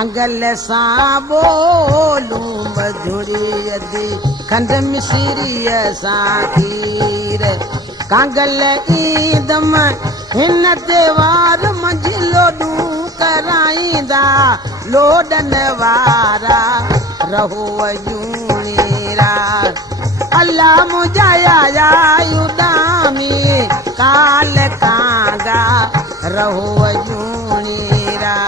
कांगल सां बोलूं मधुरी अदी खंड मिश्री सां खीर कांगल ईंदम हिन त्योहार मंझि लोॾूं कराईंदा लोॾन वारा रहो अजूणीरा अल्लाह मुंहिंजा आया उॾामी काल कांगा रहो अजूणीरा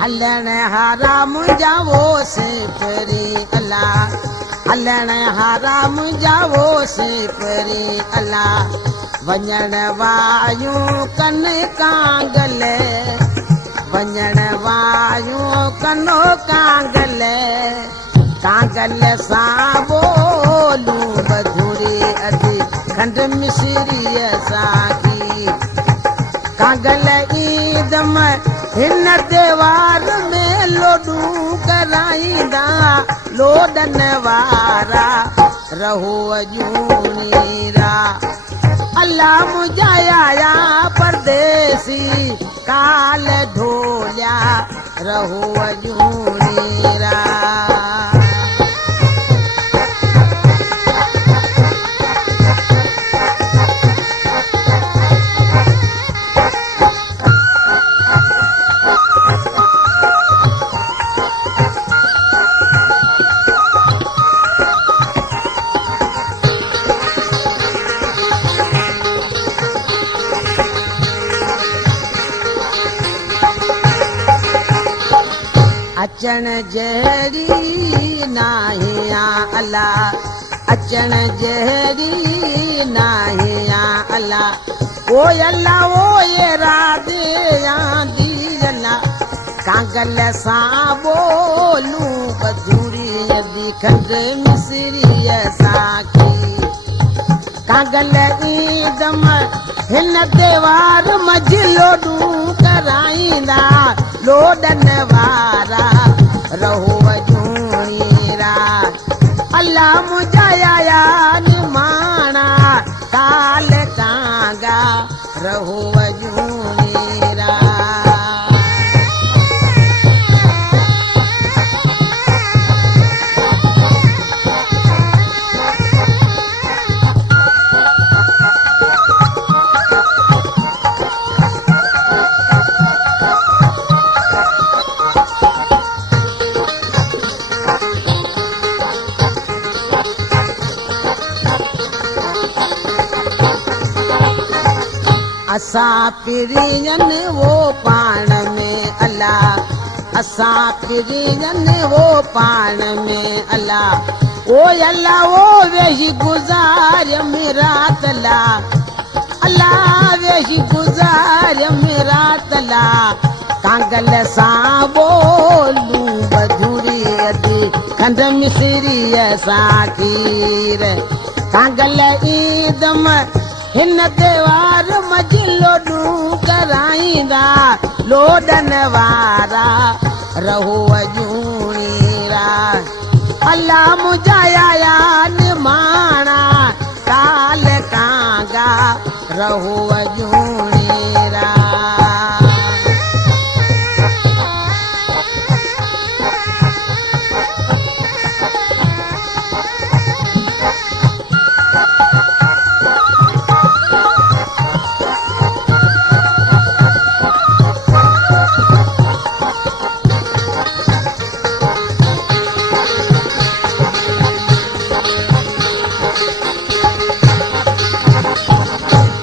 हलण हारा मुंहिंजा वो सिपरी अल्लाह हलण हारा मुंहिंजा वो सिपरी अल्लाह वञण वायूं कन कांगल वञण वायूं कनो कांगल कांगल सां बोलूं मधुरी अदी खंड मिश्री सां कांगल ईंदम हिन त्योहार में लोॾूं कराईंदा लोॾन वारा रहो अजूणीरा अल्लाह मुंहिंजा आया परदेसी काल ढोलिया रहो अजूणीरा अचण जहिड़ी नाहे अल्लाह अचण जहिड़ी नाहे अल्लाह ओ अल्लाह ओ ये राधे आंदी अल्लाह कांगल सां बोलूं मधुरी अदी खंड मिश्री सां कांगल ईंदम हिन त्योहार मंझि लोॾूं कराईंदा लोॾन वारा रहो अजूणीरा अल्लाह मुंहिंजा आया निमाणा काल कांगा रहो अजूणीरा असां पिरियन वो पाण में अल्लाह असां पिरियन वो पाण में अल्लाह ओ अल्लाह ओ वेही गुज़ार मेरा तला अल्लाह वेही गुज़ार मेरा तला कांगल सां बोलूं मधुरी अदी खंड मिश्री सां खीर कांगल ईंदम हिन त्योहार मंझि लोॾूं कराईंदा लोॾन वारा रहो अजूणीरा अल्लाह मुंहिंजा आया निमाणा काल कांगा रहो अजूणीरा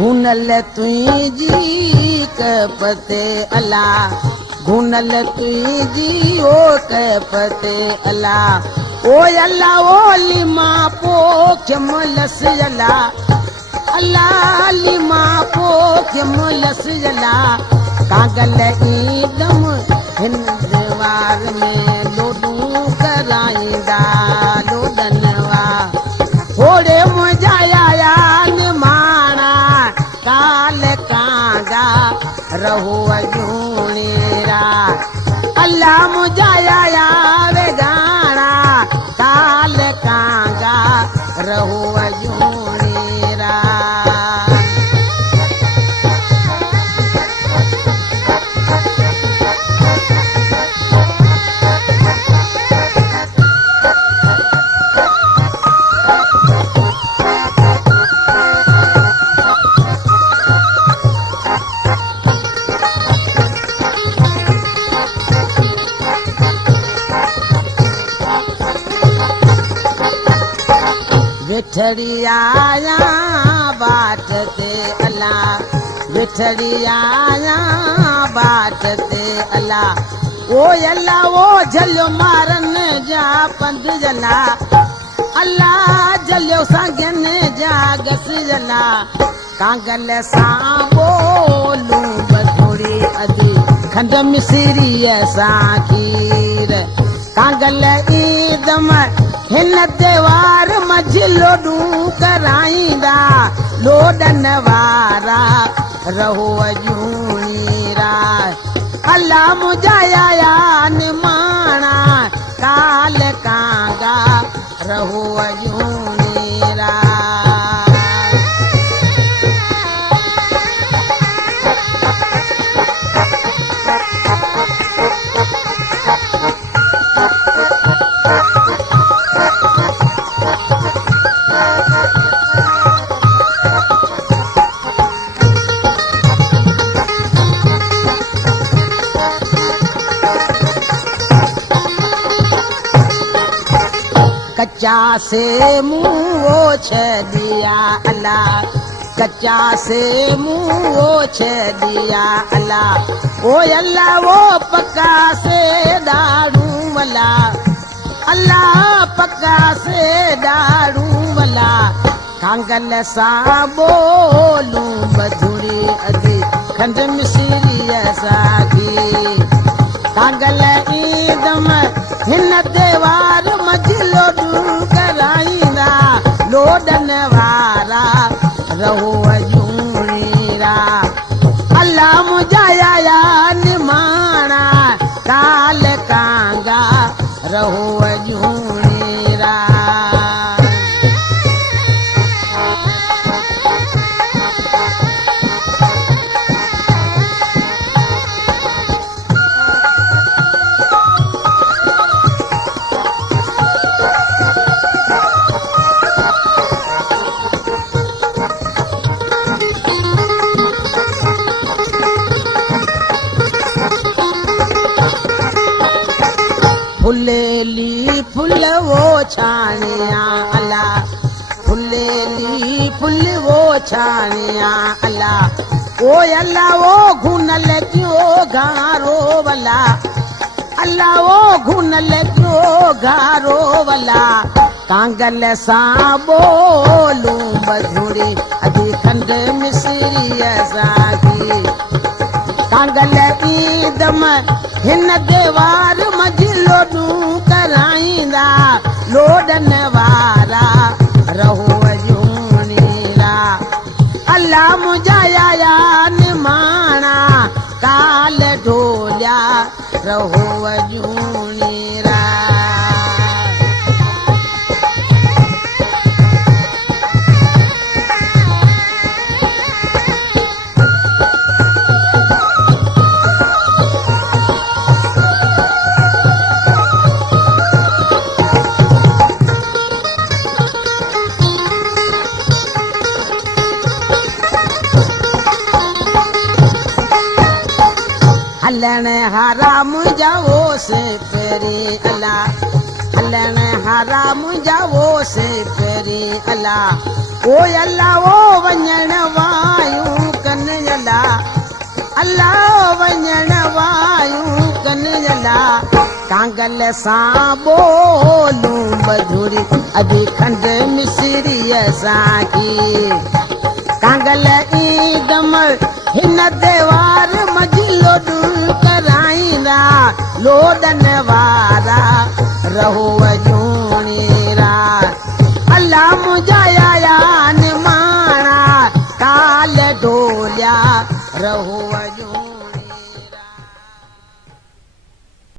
भुनल तुंहिंजी कपते अल्लाह भुनल तुंहिंजी ओ कपते अल्लाह ओ अल्लाह ओ लिमा पोख मुलस अल्लाह अल्लाह लिमा पोख मुलस अल्लाह कागल ईदम हिन दीवार में लोॾूं रहो अजूणीरा अल्लाह मुजाया वे गाना काल कांगा रहो अजूणीरा विठड़ी आया बाट ते अल्लाह विठड़ी आया बाट ते अल्लाह ओ अल्लाह वो झलियो मारन जा पंध जला अल्लाह झलियो सांगन जा गस जला कांगल सां बोलूं बथोड़ी अदी खंड मिसरी सां खीर कांगल ईदम हिन त्योहार मझि लोडू कराईंदा लोडन वारा रहो अजूणीरा अल्लाह मुजाया निमाणा काल कांगा रहो अजूणीरा कच्चा से मुँह छदिया अल्लाह कच्चा से मुँह छदिया अल्लाह ओ अल्लाह वो पक्का से दारू वाला अल्लाह पक्का से दारू वाला कांगल सा बोलूं बधुरी अदी खंड मिसरी सागी कांगल ईदम हिन त्योहार मझि लोडू कराईंदा लोडन वारा रहो अजूणीरा अल्लाह मुजाया निमाणा काल कांगा रहो अजूणीरा फुलेली फुल वो छानिया अल्लाह फुलेली फुल वो छानिया अल्लाह ओ अल्लाह वो घुनल क्यों घारो वाला अल्लाह वो घुनल क्यों घारो वाला कांगल सा बोलूं बधुरी अदी खंड मिसरी सागी कांगल ईदम हिन त्योहार मझि लोडू कराईंदा लोडन वारा रहो अजूणीरा अल्लाह मुजाया निमाणा काल ढोलिया रहो अजूणीरा हलन हराम जावो से पेरी अल्लाह हलन हराम जावो से पेरी अल्लाह ओ अल्लाह वो वञण वायूं कन अल्लाह अल्लाह वञण वायूं कन अल्लाह कांगल सां बोलूं बधुरी अदी खंड मिसरी सागी कांगल ईदम हिन त्योहार मझि लोडू कराईंदा लोडन वारा रहो अजूणीरा अल्लाह मुजाया निमाणा काल ढोलिया रहो अजूणीरा